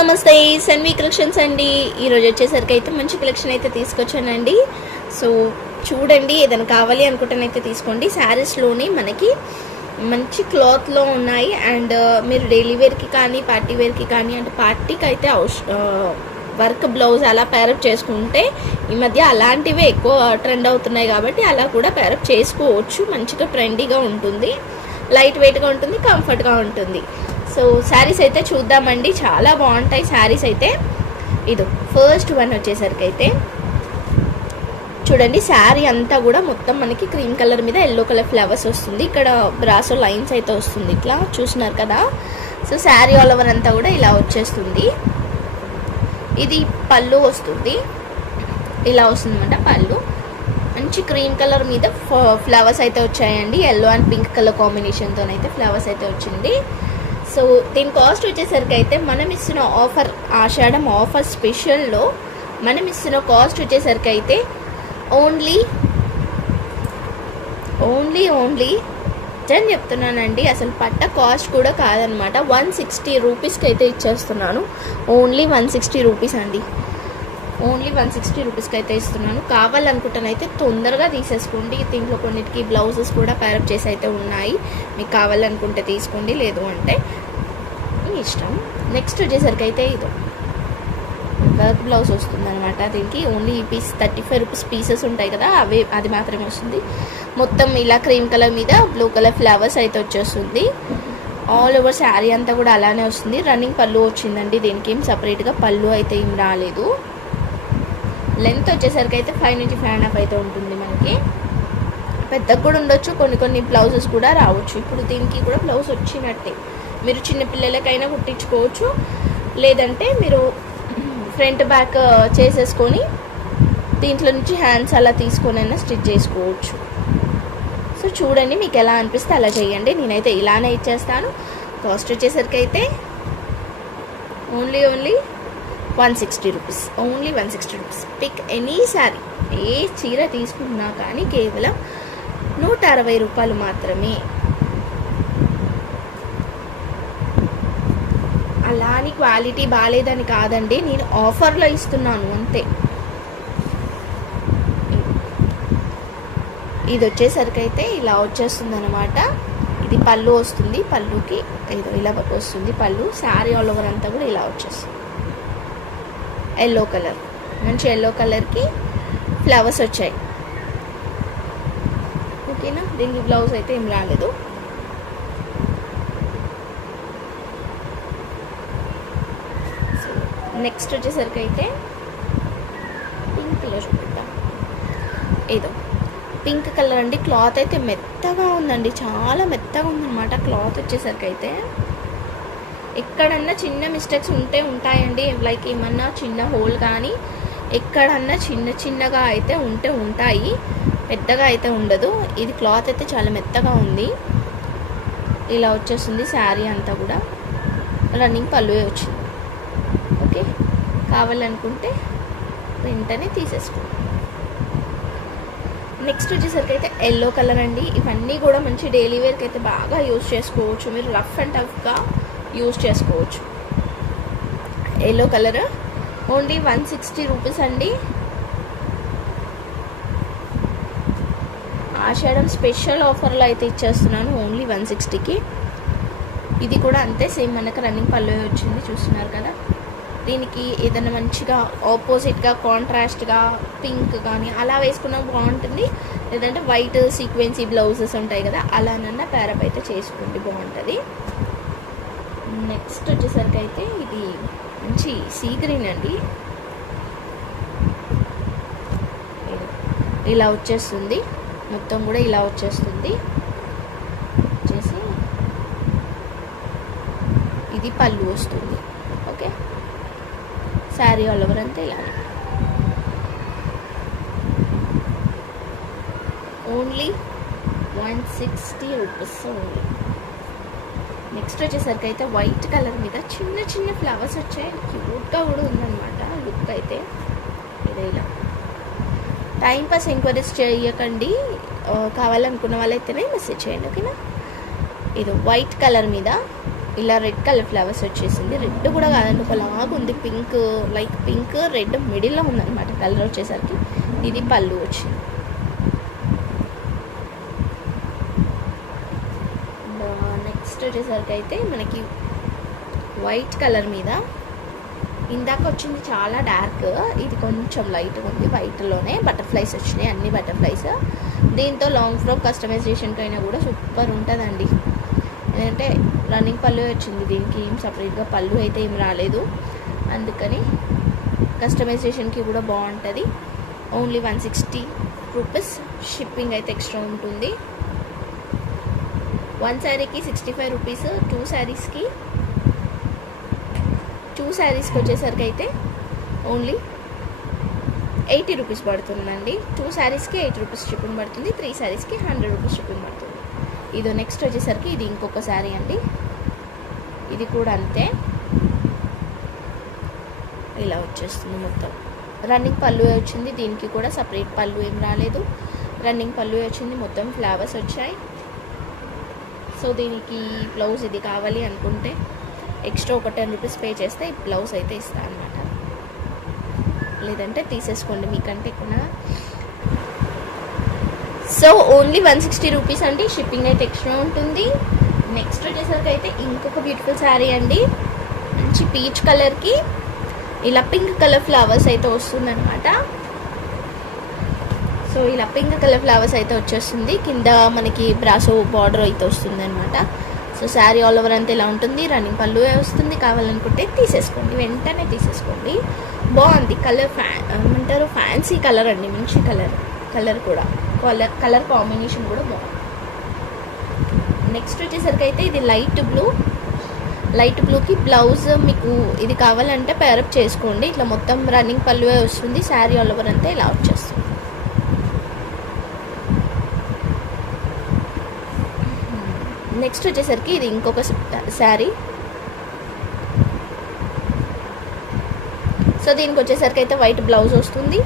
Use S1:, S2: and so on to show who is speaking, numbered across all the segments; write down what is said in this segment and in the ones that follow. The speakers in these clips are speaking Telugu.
S1: నమస్తే సెన్వి కలెక్షన్స్ అండి. ఈరోజు వచ్చేసరికి అయితే మంచి కలెక్షన్ అయితే తీసుకొచ్చానండి. సో చూడండి ఏదైనా కావాలి అనుకుంటేనైతే తీసుకోండి. శారీస్లోనే మనకి మంచి క్లాత్లో ఉన్నాయి. అండ్ uh, మీరు డైలీ వేర్కి కానీ పార్టీ వేర్కి కానీ అంటే పార్టీకి అయితే వర్క్ బ్లౌజ్ uh, అలా పేరప్ చేసుకుంటే ఈ మధ్య అలాంటివే ఎక్కువ ట్రెండ్ అవుతున్నాయి కాబట్టి అలా కూడా పేరప్ చేసుకోవచ్చు. మంచిగా ట్రెండీగా ఉంటుంది. లైట్ వెయిట్గా ఉంటుంది కంఫర్ట్గా ఉంటుంది. సో శారీస్ అయితే చూద్దామండి. చాలా బాగుంటాయి శారీస్ అయితే. ఇది ఫస్ట్ వన్ వచ్చేసరికి అయితే. చూడండి శారీ అంతా కూడా మొత్తం మనకి క్రీమ్ కలర్ మీద ఎల్లో కలర్ ఫ్లవర్స్ వస్తుంది. ఇక్కడ బ్రాసో లైన్స్ అయితే వస్తుంది ఇట్లా. చూసినారు కదా? సో శారీ ఆల్ ఓవర్ అంతా కూడా ఇలా వచ్చేస్తుంది. ఇది పళ్ళు వస్తుంది. ఇలా వస్తుంది అనమాట పళ్ళు. మంచి క్రీమ్ కలర్ మీద ఫ్లవర్స్ అయితే వచ్చాయండి. ఎల్లో అండ్ పింక్ కలర్ కాంబినేషన్తో అయితే ఫ్లవర్స్ అయితే వచ్చింది. సో దీని కాస్ట్ వచ్చేసరికి అయితే మనం ఇస్తున్న ఆఫర్ ఆషాఢం ఆఫర్ స్పెషల్లో మనం ఇస్తున్న కాస్ట్ వచ్చేసరికి అయితే ఓన్లీ ఓన్లీ ఓన్లీ అని చెప్తున్నానండి అసలు పట్ట కాస్ట్ కూడా కాదనమాట. వన్ సిక్స్టీ రూపీస్కి అయితే ఇచ్చేస్తున్నాను. ఓన్లీ వన్ సిక్స్టీ రూపీస్ అండి. ఓన్లీ వన్ సిక్స్టీ రూపీస్కి అయితే ఇస్తున్నాను. కావాలనుకుంటానైతే తొందరగా తీసేసుకోండి. దీంట్లో కొన్నిటికి బ్లౌజెస్ కూడా ప్యారప్ చేసి అయితే ఉన్నాయి. మీకు కావాలనుకుంటే తీసుకోండి లేదు అంటే ఇష్టం. నెక్స్ట్ వచ్చేసరికి అయితే ఇది. వర్క్ బ్లౌజ్ వస్తుంది అనమాట దీనికి. ఓన్లీ ఈ piece thirty five rupees pieces ఉంటాయి కదా అవి అది మాత్రమే వస్తుంది. మొత్తం ఇలా క్రీమ్ కలర్ మీద బ్లూ కలర్ ఫ్లవర్స్ అయితే వచ్చేస్తుంది. ఆల్ ఓవర్ శారీ అంతా కూడా అలానే వస్తుంది. రన్నింగ్ పళ్ళు వచ్చిందండి దీనికి ఏం సపరేట్గా పళ్ళు అయితే ఏం రాలేదు. లెంత్ వచ్చేసరికి అయితే ఫైవ్ నుంచి ఫైవ్ అండ్ హాఫ్ అయితే ఉంటుంది మనకి. పెద్దగా కూడా ఉండొచ్చు. కొన్ని కొన్ని బ్లౌజెస్ కూడా రావచ్చు. ఇప్పుడు దీనికి కూడా బ్లౌజ్ వచ్చినట్టే. మీరు చిన్నపిల్లలకైనా కుట్టించుకోవచ్చు. లేదంటే మీరు ఫ్రంట్ బ్యాక్ చేసేసుకొని దీంట్లో నుంచి హ్యాండ్స్ అలా తీసుకొని అయినా స్టిచ్ చేసుకోవచ్చు. సో చూడండి మీకు ఎలా అనిపిస్తే అలా చేయండి. నేనైతే ఇలానే ఇచ్చేస్తాను. కాస్ట్ వచ్చేసరికి అయితే only only one sixty rupees. Only one sixty rupees. Pick any sari ఏ చీర తీసుకున్నా కానీ కేవలం నూట అరవై రూపాయలు మాత్రమే అలా అని క్వాలిటీ బాగాలేదని కాదండి నేను ఆఫర్లో ఇస్తున్నాను అంతే. ఇది వచ్చేసరికి అయితే ఇలా వచ్చేస్తుంది అనమాట ఇది పళ్ళు వస్తుంది పళ్ళుకి ఏదో ఇలా వస్తుంది పళ్ళు శారీ ఆల్ ఓవర్ అంతా కూడా ఇలా వచ్చేస్తుంది. ఎల్లో కలర్ మంచి ఎల్లో కలర్కి ఫ్లవర్స్ వచ్చాయి. ఓకేనా దీనికి బ్లౌజ్ అయితే ఏం రాలేదు. నెక్స్ట్ వచ్చేసరికి అయితే పింక్ కలర్ చూపిద్దాం. ఏదో పింక్ కలర్ అండి. క్లాత్ అయితే మెత్తగా ఉందండి. చాలా మెత్తగా ఉందన్నమాట క్లాత్ వచ్చేసరికి అయితే. ఎక్కడన్నా చిన్న మిస్టేక్స్ ఉంటే ఉంటాయండి. లైక్ ఏమన్నా చిన్న హోల్ కానీ ఎక్కడన్నా చిన్న చిన్నగా అయితే ఉంటే ఉంటాయి. పెద్దగా అయితే ఉండదు. ఇది క్లాత్ అయితే చాలా మెత్తగా ఉంది. ఇలా వచ్చేస్తుంది శారీ అంతా కూడా. రన్నింగ్ పళ్ళువే వచ్చింది. ఓకే? కావాలనుకుంటే వెంటనే తీసేసుకోండి నెక్స్ట్ వచ్చేసరికి అయితే ఎల్లో కలర్ అండి. ఇవన్నీ కూడా మంచి డైలీ వేర్కి అయితే బాగా యూజ్ చేసుకోవచ్చు. మీరు రఫ్ అండ్ టఫ్గా యూజ్ చేసుకోవచ్చు. Yellow colour only one sixty rupees అండి. ఆషాఢం స్పెషల్ ఆఫర్లో అయితే ఇచ్చేస్తున్నాను ఓన్లీ వన్ సిక్స్టీకి. ఇది కూడా అంతే సేమ్ మనకు రన్నింగ్ పళ్ళు వచ్చింది చూస్తున్నారు కదా. దీనికి ఏదైనా మంచిగా ఆపోజిట్గా కాంట్రాస్ట్గా పింక్ కానీ అలా వేసుకున్నా బాగుంటుంది. లేదంటే వైట్ సీక్వెన్సీ బ్లౌజెస్ ఉంటాయి కదా అలానన్నా ప్యారప్ అయితే చేసుకోండి బాగుంటుంది. నెక్స్ట్ వచ్చేసరికి అయితే ఇది మంచి సీ గ్రీన్ అండి. ఇలా వచ్చేస్తుంది. మొత్తం కూడా ఇలా వచ్చేస్తుంది. వచ్చేసి ఇది పళ్ళు వస్తుంది. ఓకే? శారీ ఆల్ ఓవర్ అంతా ఇలానే. Only one sixty rupees only next వచ్చేసరికి అయితే వైట్ కలర్ మీద చిన్న చిన్న ఫ్లవర్స్ వచ్చాయి. క్యూట్గా కూడా ఉందన్నమాట లుక్ అయితే. ఇది ఇలా. టైంపాస్ ఎంక్వైరీస్ చేయకండి. కావాలనుకున్న కావాలనుకున్న వాళ్ళైతేనే మెసేజ్ చేయండి ఓకేనా ఇది వైట్ కలర్ మీద ఇలా రెడ్ కలర్ ఫ్లవర్స్ వచ్చేసింది. రెడ్ కూడా కాదండి ఒకలాగా ఉంది. పింక్ లైక్ పింక్ రెడ్ మిడిల్లో ఉందన్నమాట కలర్ వచ్చేసరికి. ఇది పళ్ళు వచ్చింది నెక్స్ట్ వచ్చేసరికి అయితే మనకి వైట్ కలర్ మీద ఇందాక వచ్చింది చాలా డార్క్. ఇది కొంచెం లైట్గా ఉంది వైట్లోనే బటర్ఫ్లైస్ వచ్చినాయి అన్ని బటర్ఫ్లైస్. దీంతో లాంగ్ ఫ్రాక్ కస్టమైజేషన్కి అయినా కూడా సూపర్ ఉంటుందండి. ఎందుకంటే రన్నింగ్ పళ్ళు వచ్చింది. దీనికి ఏం సపరేట్గా పళ్ళు అయితే ఏం రాలేదు. అందుకని కస్టమైజేషన్కి కూడా బాగుంటుంది. Only one sixty rupees shipping అయితే ఎక్స్ట్రా ఉంటుంది. వన్ శారీకి సిక్స్టీ ఫైవ్ రూపీస్ టూ శారీస్కి టూ శారీస్కి వచ్చేసరికి అయితే ఓన్లీ ఎయిటీ రూపీస్ పడుతుందండి. టూ శారీస్కి ఎయిటీ రూపీస్ షిప్పింగ్ పడుతుంది. త్రీ శారీస్కి హండ్రెడ్ రూపీస్ షిప్పింగ్ పడుతుంది. ఇది నెక్స్ట్ వచ్చేసరికి ఇది ఇంకొక శారీ అండి. ఇది కూడా అంతే. ఇలా వచ్చేస్తుంది మొత్తం. రన్నింగ్ పళ్ళు వచ్చింది దీనికి కూడా సపరేట్ పళ్ళు ఏం రాలేదు. రన్నింగ్ పళ్ళు వచ్చింది మొత్తం ఫ్లవర్స్ వచ్చాయి. సో దీనికి బ్లౌజ్ ఇది కావాలి అనుకుంటే ఎక్స్ట్రా ఒక టెన్ రూపీస్ పే చేస్తే ఈ బ్లౌజ్ అయితే ఇస్తాను అనమాట లేదంటే తీసేసుకోండి మీకంటే ఎక్కువ. So only one sixty rupees అండి. షిప్పింగ్ అయితే ఎక్స్ట్రా ఉంటుంది. నెక్స్ట్ వచ్చేసరికి అయితే ఇంకొక బ్యూటిఫుల్ శారీ అండి. మంచి పీచ్ కలర్కి ఇలా పింక్ కలర్ ఫ్లవర్స్ అయితే వస్తుందన్నమాట. సో ఇలా పింక్ కలర్ ఫ్లవర్స్ అయితే వచ్చేస్తుంది. కింద మనకి బ్రాసో బార్డర్ అయితే వస్తుంది అనమాట సో శారీ ఆల్ ఓవర్ అంతా ఇలా ఉంటుంది. రన్నింగ్ పళ్ళు వస్తుంది? కావాలనుకుంటే తీసేసుకోండి. వెంటనే తీసేసుకోండి. బాగుంది. కలర్ ఫ్యా ఏమంటారు? ఫ్యాన్సీ కలర్ అండి. మంచి కలర్ కలర్ కూడా. కలర్ కలర్ కాంబినేషన్ కూడా బాగుంది. నెక్స్ట్ వచ్చేసరికి అయితే ఇది లైట్ బ్లూ లైట్ బ్లూకి బ్లౌజ్ మీకు ఇది కావాలంటే పేరప్ చేసుకోండి. ఇట్లా మొత్తం రన్నింగ్ పళ్ళువే వస్తుంది శారీ ఆల్ ఓవర్ అంతా ఇలా వచ్చేస్తుంది. నెక్స్ట్ వచ్చేసరికి ఇది ఇంకొక శారీ సో దీనికి వచ్చేసరికి అయితే వైట్ బ్లౌజ్ వస్తుంది.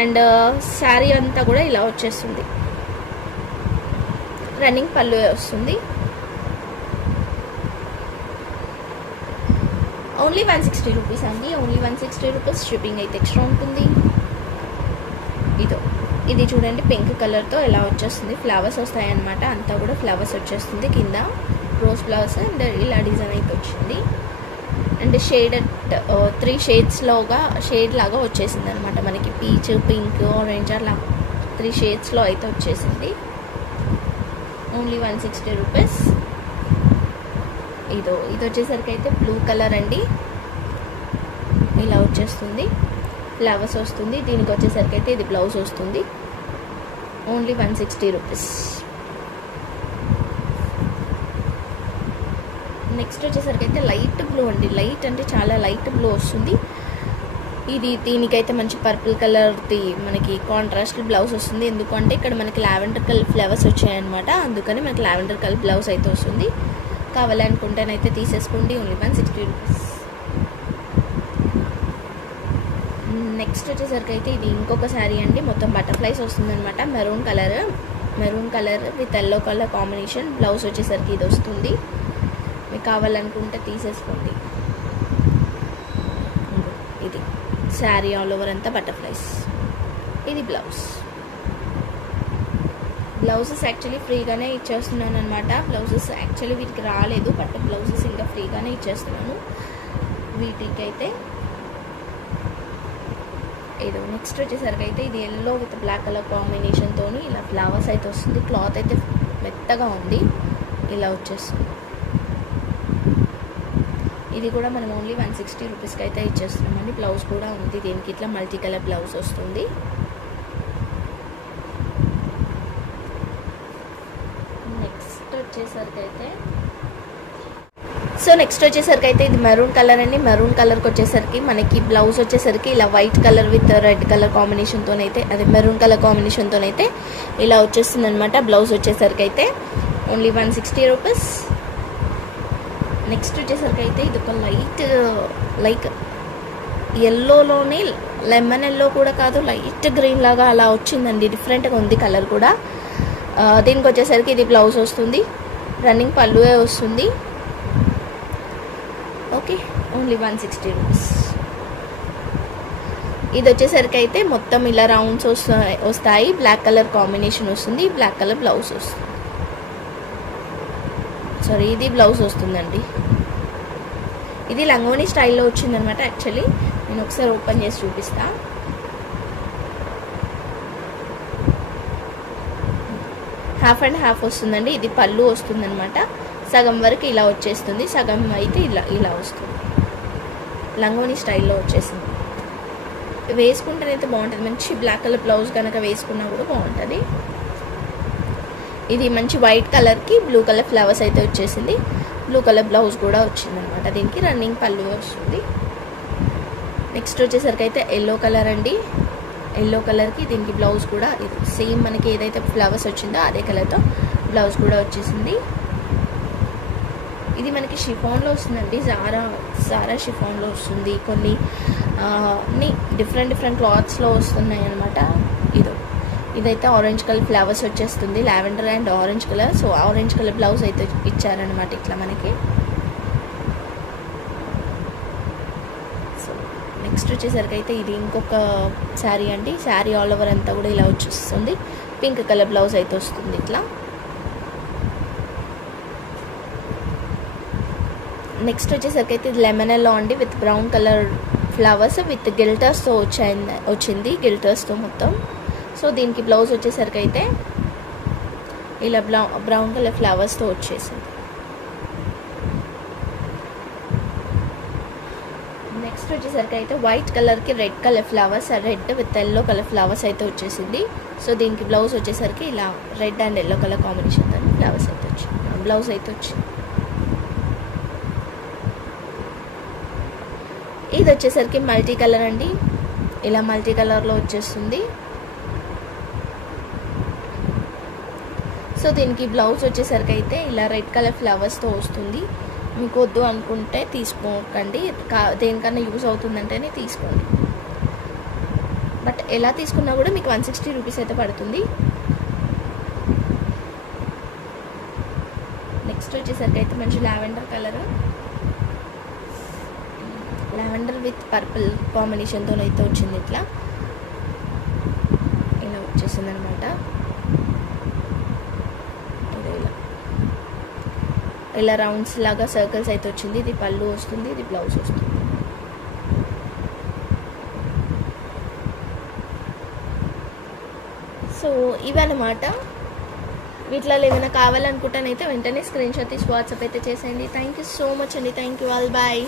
S1: అండ్ శారీ అంతా కూడా ఇలా వచ్చేస్తుంది. రన్నింగ్ పళ్ళు వస్తుంది. ఓన్లీ వన్ సిక్స్టీ రూపీస్ అండి. Only one sixty rupees shipping అయితే ఎక్స్ట్రా ఉంటుంది. ఇదో ఇది చూడండి పింక్ కలర్తో ఎలా వచ్చేస్తుంది. ఫ్లవర్స్ వస్తాయి అన్నమాట అంతా కూడా ఫ్లవర్స్ వచ్చేస్తుంది కింద. రోజ్ ఫ్లవర్స్ అండ్ ఇలా డిజైన్ అయితే వచ్చింది. అండ్ షేడ్ త్రీ షేడ్స్లోగా షేడ్ లాగా వచ్చేసింది అనమాట మనకి. పీచ్ పింక్ ఆరెంజ్ అలా త్రీ షేడ్స్లో అయితే వచ్చేసింది. Only one sixty rupees. ఇదో ఇది వచ్చేసరికి అయితే బ్లూ కలర్ అండి. ఇలా వచ్చేస్తుంది. ఫ్లవర్స్ వస్తుంది. దీనికి వచ్చేసరికి అయితే ఇది బ్లౌజ్ వస్తుంది. Only one sixty rupees. Next వచ్చేసరికి అయితే లైట్ బ్లూ అండి. లైట్ అంటే చాలా లైట్ బ్లూ వస్తుంది. ఇది దీనికైతే మంచి పర్పుల్ కలర్ది మనకి కాంట్రాస్ట్ బ్లౌజ్ వస్తుంది. ఎందుకంటే ఇక్కడ మనకి లావెండర్ కలర్ ఫ్లవర్స్ వచ్చాయన్నమాట. అందుకని మనకి లావెండర్ కలర్ బ్లౌజ్ అయితే వస్తుంది. కావాలనుకుంటేనైతే తీసేసుకోండి. Only one sixty rupees next వచ్చేసరికి అయితే ఇది ఇంకొక శారీ అండి. మొత్తం బటర్ఫ్లైస్ వస్తుందన్నమాట. Maroon colour maroon colour with yellow colour combination blouse వచ్చేసరికి ఇది వస్తుంది. కావాలనుకుంటే తీసేసుకోండి. ఇది. శారీ ఆల్ ఓవర్ అంతా బటర్ఫ్లైస్. ఇది బ్లౌజ్. బ్లౌజెస్ యాక్చువల్లీ ఫ్రీగానే ఇచ్చేస్తున్నాను అనమాట బ్లౌజెస్ యాక్చువల్లీ వీటికి రాలేదు బట్ బ్లౌజెస్ ఇంకా ఫ్రీగానే ఇచ్చేస్తున్నాను. వీటికి అయితే ఏదో నెక్స్ట్ వచ్చేసరికి అయితే ఇది ఎల్లో విత్ బ్లాక్ కలర్ కాంబినేషన్తో ఇలా ఫ్లవర్స్ అయితే వస్తుంది. క్లాత్ అయితే మెత్తగా ఉంది. ఇలా వచ్చేస్తుంది. ఇది కూడా మనం ఓన్లీ వన్ సిక్స్టీ రూపీస్కి అయితే ఇచ్చేస్తున్నామండి. బ్లౌజ్ కూడా ఉంది. దీనికి ఇట్లా మల్టీ కలర్ బ్లౌజ్ వస్తుంది. నెక్స్ట్ వచ్చేసరికి అయితే సో నెక్స్ట్ వచ్చేసరికి అయితే ఇది మెరూన్ కలర్ అండి. మెరూన్ కలర్కి వచ్చేసరికి మనకి బ్లౌజ్ వచ్చేసరికి ఇలా white colour with red colour కాంబినేషన్తో అయితే అదే మెరూన్ కలర్ కాంబినేషన్తో అయితే ఇలా వచ్చేస్తుంది అనమాట బ్లౌజ్ వచ్చేసరికి అయితే only one sixty rupees next వచ్చేసరికి అయితే ఇది ఒక లైట్ లైక్ ఎల్లోలోనే లెమన్ ఎల్లో కూడా కాదు లైట్ గ్రీన్ లాగా అలా వచ్చిందండి. డిఫరెంట్గా ఉంది కలర్ కూడా. దీనికి వచ్చేసరికి ఇది బ్లౌజ్ వస్తుంది. రన్నింగ్ పళ్ళువే వస్తుంది. Okay only one sixty rupees ఇది వచ్చేసరికి అయితే మొత్తం ఇలా రౌండ్స్ వస్తాయి వస్తాయి. బ్లాక్ కలర్ కాంబినేషన్ వస్తుంది. బ్లాక్ కలర్ బ్లౌజ్ వస్తుంది. సారీ ఇది బ్లౌజ్ వస్తుందండి. ఇది లంగోని స్టైల్లో వచ్చిందనమాట యాక్చువల్లీ నేను ఒకసారి ఓపెన్ చేసి చూపిస్తా. హాఫ్ అండ్ హాఫ్ వస్తుందండి. ఇది పళ్ళు వస్తుందనమాట సగం వరకు ఇలా వచ్చేస్తుంది. సగం అయితే ఇలా ఇలా వస్తుంది. లంగోని స్టైల్లో వచ్చేసింది. వేసుకుంటేనైతే బాగుంటుంది. మంచి బ్లాక్ కలర్ బ్లౌజ్ కనుక వేసుకున్నా కూడా బాగుంటుంది. ఇది మంచి వైట్ కలర్కి బ్లూ కలర్ ఫ్లవర్స్ అయితే వచ్చేసింది. బ్లూ కలర్ బ్లౌజ్ కూడా వచ్చింది అనమాట దీనికి రన్నింగ్ పళ్ళు వస్తుంది. నెక్స్ట్ వచ్చేసరికి అయితే ఎల్లో కలర్ అండి. ఎల్లో కలర్కి దీనికి బ్లౌజ్ కూడా సేమ్ మనకి ఏదైతే ఫ్లవర్స్ వచ్చిందో అదే కలర్తో బ్లౌజ్ కూడా వచ్చేసింది. ఇది మనకి షిఫాన్లో వస్తుందండి. సారా సారా షిఫాన్లో వస్తుంది. కొన్ని డిఫరెంట్ డిఫరెంట్ క్లాత్స్లో వస్తున్నాయి అనమాట ఇదైతే ఆరెంజ్ కలర్ ఫ్లవర్స్ వచ్చేస్తుంది. Lavender and orange colour so orange colour blouse అయితే ఇచ్చారనమాట ఇట్లా మనకి. సో నెక్స్ట్ వచ్చేసరికి అయితే ఇది ఇంకొక శారీ అండి. శారీ ఆల్ ఓవర్ అంతా కూడా ఇలా వచ్చేస్తుంది. పింక్ కలర్ బ్లౌజ్ అయితే వస్తుంది ఇట్లా. నెక్స్ట్ వచ్చేసరికి అయితే ఇది లెమన్ ఎల్లో అండి with brown colour flowers with గిల్టర్స్తో వచ్చాయి వచ్చింది. గిల్టర్స్తో మొత్తం. సో దీనికి బ్లౌజ్ వచ్చేసరికి అయితే ఇలా బ్లౌ బ్రౌన్ కలర్ ఫ్లవర్స్తో వచ్చేసింది. నెక్స్ట్ వచ్చేసరికి అయితే వైట్ కలర్కి red colour flowers red with yellow colour flowers అయితే వచ్చేసింది. సో దీనికి బ్లౌజ్ వచ్చేసరికి ఇలా రెడ్ అండ్ ఎల్లో కలర్ కాంబినేషన్తో ఫ్లవర్స్ అయితే వచ్చింది బ్లౌజ్ అయితే వచ్చింది. ఇది వచ్చేసరికి మల్టీ కలర్ అండి. ఇలా మల్టీ కలర్లో వచ్చేస్తుంది. సో దీనికి బ్లౌజ్ వచ్చేసరికి అయితే ఇలా రెడ్ కలర్ ఫ్లవర్స్తో వస్తుంది. మీకు వద్దు అనుకుంటే తీసుకోకండి. కా దేనికన్నా యూజ్ అవుతుందంటేనే తీసుకోండి. బట్ ఎలా తీసుకున్నా కూడా మీకు వన్ సిక్స్టీ రూపీస్ అయితే పడుతుంది. నెక్స్ట్ వచ్చేసరికి అయితే మంచి lavender colour lavender with purple కాంబినేషన్తో అయితే వచ్చింది ఇట్లా. ఇలా వచ్చేసింది అనమాట ఇలా ఇలా రౌండ్స్ లాగా సర్కిల్స్ అయితే వచ్చింది. ఇది పళ్ళు వస్తుంది ఇది బ్లౌజ్ వస్తుంది. సో ఇవన్నమాట. వీటిలో ఏమైనా కావాలనుకుంటానైతే వెంటనే స్క్రీన్ షాట్ తీసి వాట్సాప్ అయితే చేసేయండి. థ్యాంక్ యూ సో మచ్ అండి. Thank you all bye